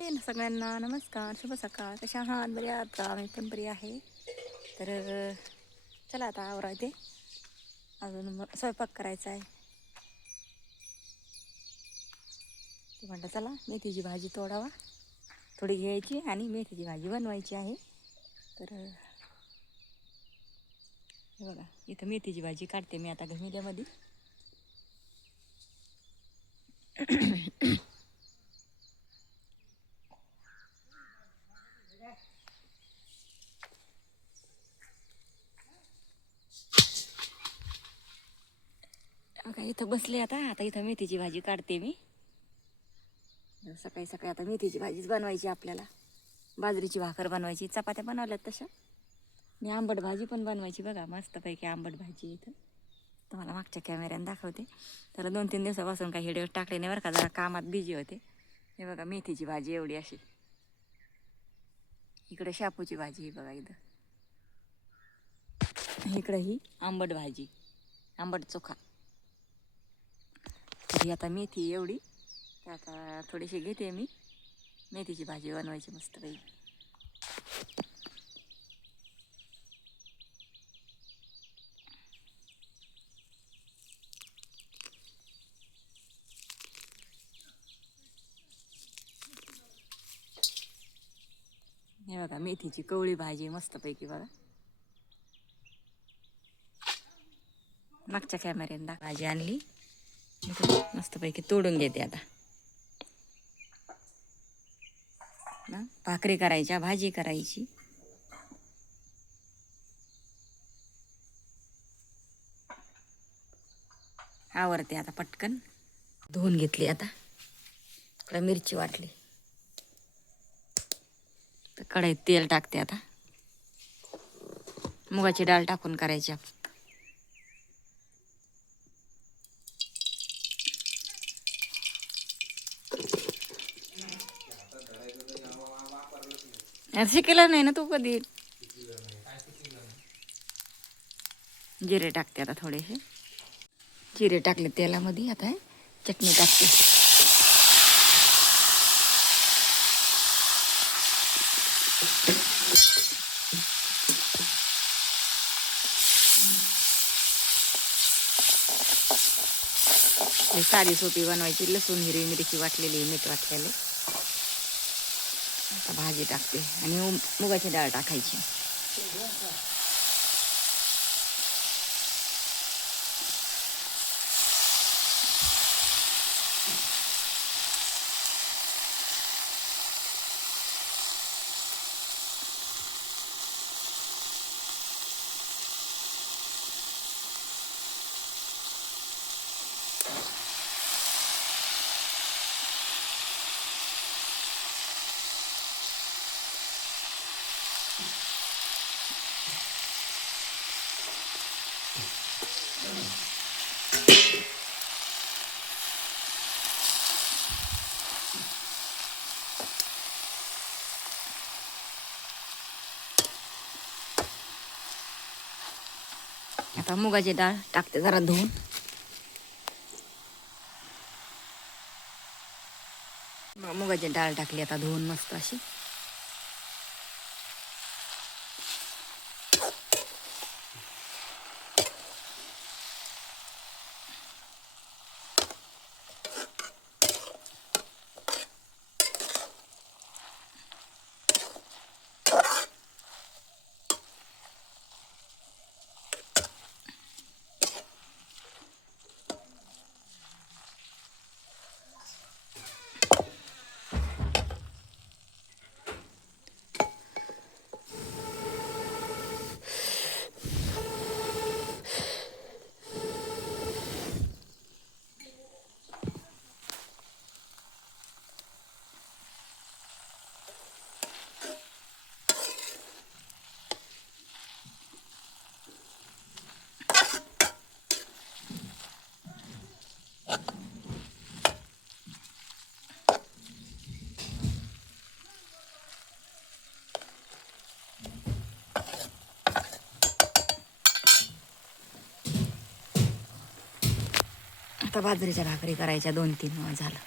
सगळ्यांना नमस्कार, शुभ सकाळ. कशा आहात? बरे आहात का? मी पण बरी आहे. तर चला आता आवरायते. अजून मग स्वयंपाक करायचा आहे. ते म्हणलं चला मेथीची भाजी तोडावा, थोडी घ्यायची आणि मेथीची भाजी बनवायची आहे. तर हे बघा, इथं मेथीची भाजी काढते मी आता घमिल्यामध्ये. बघा इथं बसले आता इथं मेथीची भाजी काढते मी. सकाळी सकाळी आता मेथीची भाजीच बनवायची आपल्याला. बाजरीची भाकर बनवायची, चपात्या बनवल्यात तशा. आणि आंबट भाजी पण बनवायची बघा, मस्तपैकी आंबट भाजी. इथं तुम्हाला मागच्या कॅमेऱ्याने दाखवते. त्याला 2-3 दिवसापासून काही व्हिडिओ टाकले नाही बरं का, जरा कामात बिझी होते. हे बघा मेथीची भाजी एवढी अशी. इकडे शापूची भाजी ही बघा इथं. इकडे ही आंबट भाजी, आंबट चोखा. ही आता मेथी एवढी, तर आता थोडीशी घेते मी. मेथीची भाजी बनवायची मस्तपैकी. हे बघा मेथीची कवळी भाजी मस्तपैकी बघा. मागच्या कॅमेऱ्याने भाजी आणली, मस्तपैकी तोडून घेते आता. ना भाकरी करायच्या, भाजी करायची. आवरते आता पटकन. धुवून घेतली आता. इकडे मिरची वाटली, तर कढईत तेल टाकते आता. मुगाची डाळ टाकून करायची. शिकला नाही ना तू कधी. जिरे टाकते आता थोडेसे. जिरे टाकले तेलामध्ये. आता चटणी टाकते. साधी सोपी बनवायची. लसूण, हिरवी मिरची वाटलेली, मीठ वाटलेले. आता भाजी टाकते आणि मुगाची डाळ टाकायची. आता मुगाची डाळ टाकते जरा धुवून. मुगाची डाळ टाकली आता धुवून मस्त अशी. आता बाजरीच्या भाकरी करायच्या 2-3 झालं.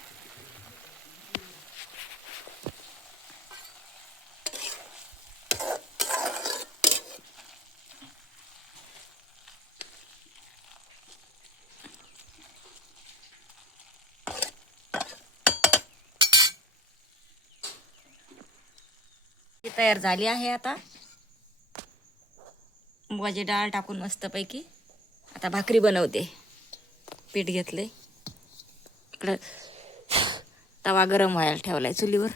ती तयार झाली आहे आता. मुगाची डाळ टाकून मस्तपैकी आता भाकरी बनवते. पीठ घेतले, इकडं तवा गरम व्हायला ठेवलाय चुलीवर.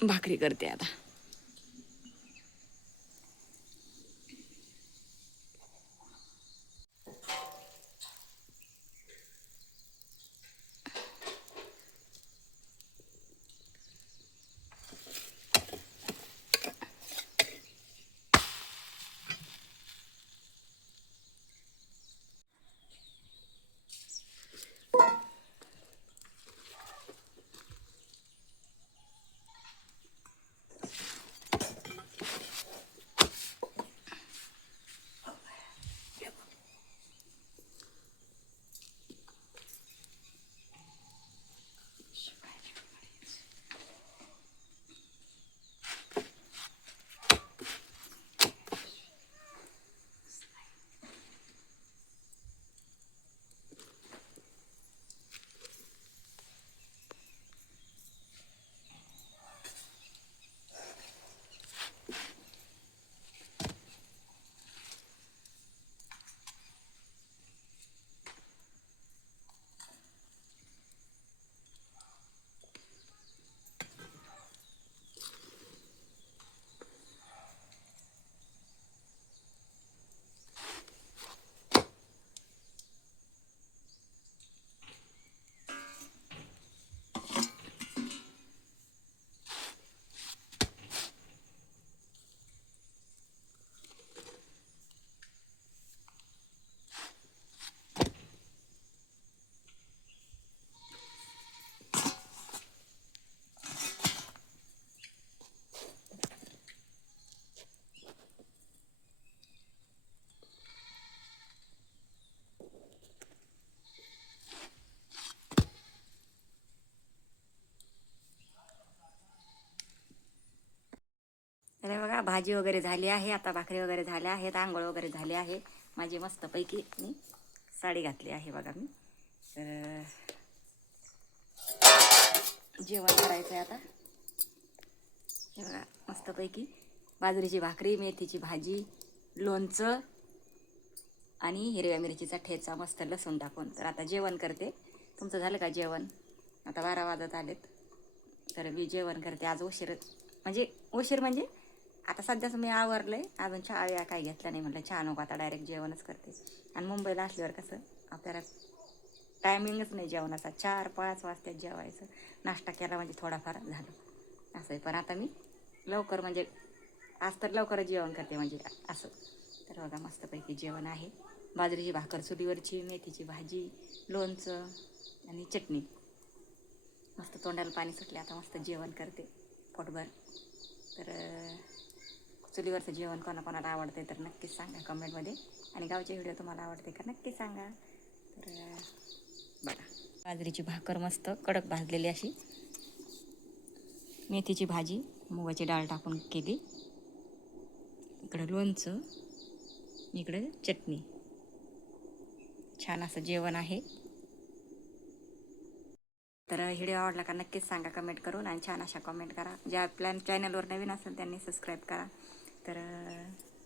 भाकरी करते आता. अरे बघा, भाजी वगैरे झाली आहे. आता भाकरी वगैरे झाल्या आहेत, आंघोळ वगैरे झाली आहे माझी. मस्तपैकी मी साडी घातली आहे बघा मी. तर जेवण करायचं आहे आता. हे बघा, मस्तपैकी बाजरीची भाकरी, मेथीची भाजी, लोणचं आणि हिरव्या मिरचीचा ठेचा मस्त लसूण टाकून. तर आता जेवण करते. तुमचं झालं का जेवण? आता 12 वाजत आलेत. तर मी जेवण करते. आज उशीर म्हणजे आता सध्याच मी आवरलं आहे. अजून चहा काही घेतला नाही. म्हटलं चहा नको, आता डायरेक्ट जेवणच करते. आणि मुंबईला असल्यावर कसं आपल्याला टायमिंगच नाही जेवणाचा. 4-5 वाजता जेवायचं. नाश्ता केला म्हणजे थोडाफार झालं असं आहे. पण आता मी लवकर म्हणजे आज तर लवकरच जेवण करते म्हणजे असं. तर बघा, मस्तपैकी जेवण आहे. बाजरीची भाकर चुलीवरची, मेथीची भाजी, लोणचं आणि चटणी. मस्त तोंडाला पाणी सुटले. आता मस्त जेवण करते पोटभर. तर चुलीवरचं जेवण कोणाकोणाला आवडते तर नक्कीच सांगा कमेंटमध्ये. आणि गावचे व्हिडिओ तुम्हाला आवडते का नक्की सांगा. तर बघा, बाजरीची भाकर मस्त कडक भाजलेली अशी, मेथीची भाजी मुगाची डाळ टाकून केली, इकडं लोणचं, इकडं चटणी. छान असं जेवण आहे. तर व्हिडिओ आवडला का नक्कीच सांगा कमेंट करून. आणि छान अशा कमेंट करा. ज्या आपल्या चॅनलवर नवीन असेल त्यांनी सबस्क्राईब करा. तर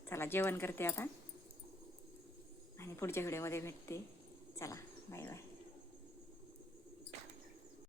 चला, जेवण करते आता आणि पुढच्या व्हिडिओमध्ये भेटते. चला, बाय बाय.